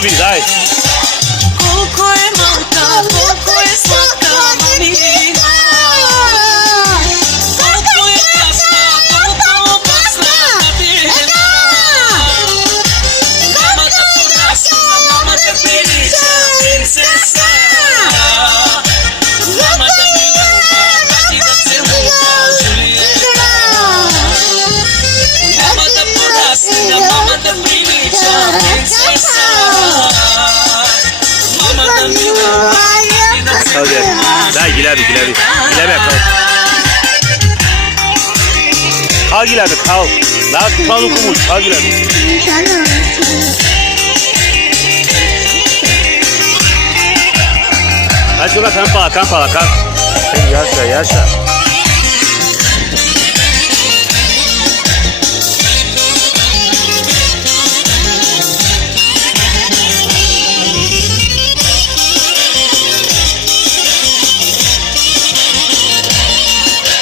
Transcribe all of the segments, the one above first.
Robi, daj. Koliko je malka, koliko je slatka mamina. Koliko je krasna, koliko opasna babina. Mama da porasne, mama da priliča princesa. Mama da mi ljuba, tati da celuba Julijeta. Mama da porasne, mama da priliča princesa. Mama da mi ljuba, tati da celuba. Daj Gilabi. Gilabi kal. Kal Gilabi kal. Daha tutmanı okumuş. Kal Gilabi. Hadi şurada kampala kal. Yaşa.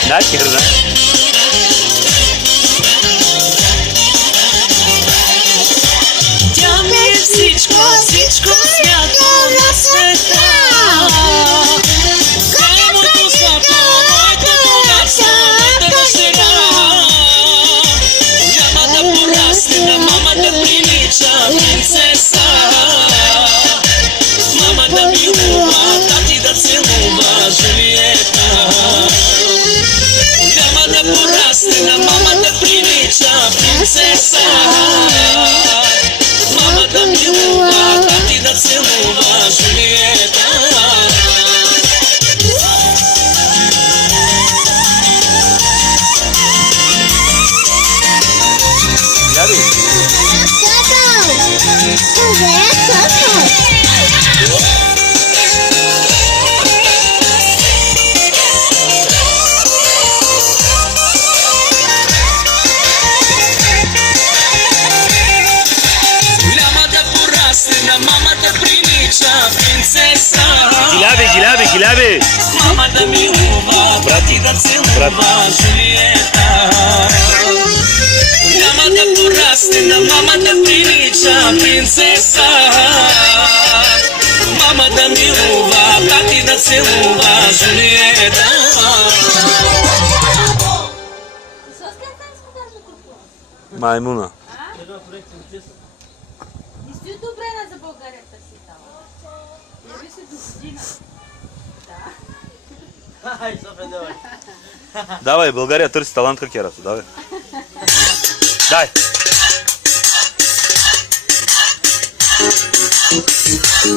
Ne kere lan? Djamir psičko svjetlo na sveta. Kamo to zlato, moj to bogatstvo, nedoštena. Mama da porasne, da mama da priliča princesa. Mama da mi ljuba, tati da celuba Julijeta. Mama da porasne, da mama da priliča princesa. Mama da mi ljuba, tati da celuba Julijeta. Gilabi. Mama da priliča princesa. Gilabi. Mama da mi ljuba, tati da celuba Julijeta. Mama da porasne, mama da priliča princesa. Mama da mi ljuba, tati da celuba Julijeta. Maimuna. Добре за България си там. Яви се до година. Да. Давай, България търси талант как ярато, давай. Дай.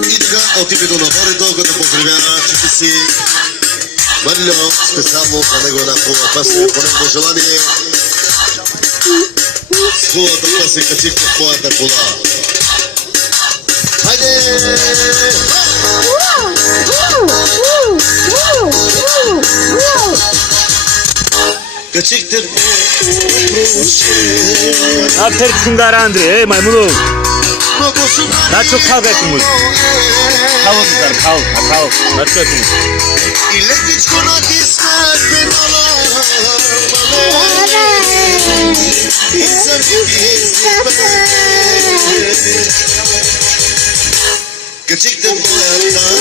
И така, от името на Борито, като поздравява чите си Мърльо, специално за него една хубава песен, по негово желание. С хубавата песен качих в моята кола. Хайде! Качихте Aferin Sungar Andri, ey maymunu. Daha çok kavga etmiş. Kavga kal. Daha çok etmiş. Gerçekten bu hayata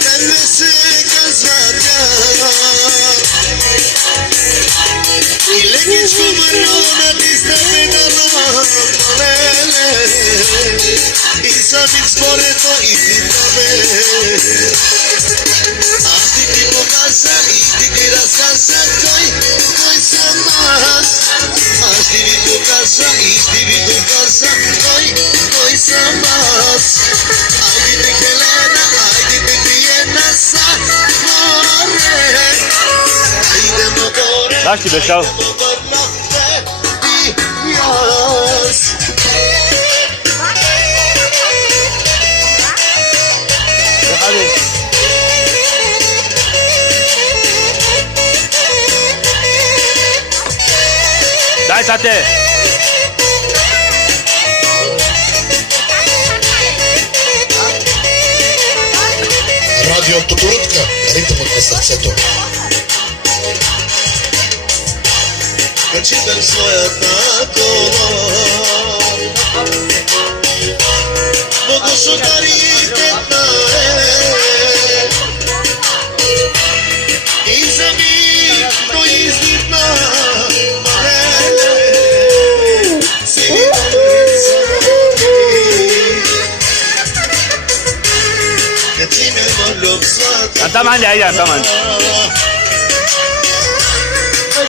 kendisi gözler ile geç kumarına dizde bedana insan sporeto izitame ati ti pokasa i ti raskasa koi sam mas ati ti pokasa i ti pokasa koi sam mas ati ti kelena ati ti kiena sa more aide motore Daš ti bešal. Hadi. Daj tate. Radio Тодорутка, ритъмът на сърцето. Kaçırdım soyadna kolay Mogu su karitetna Iza mi to iznitna Mare Seni Kaçime malum sat Tamam hadi tamam.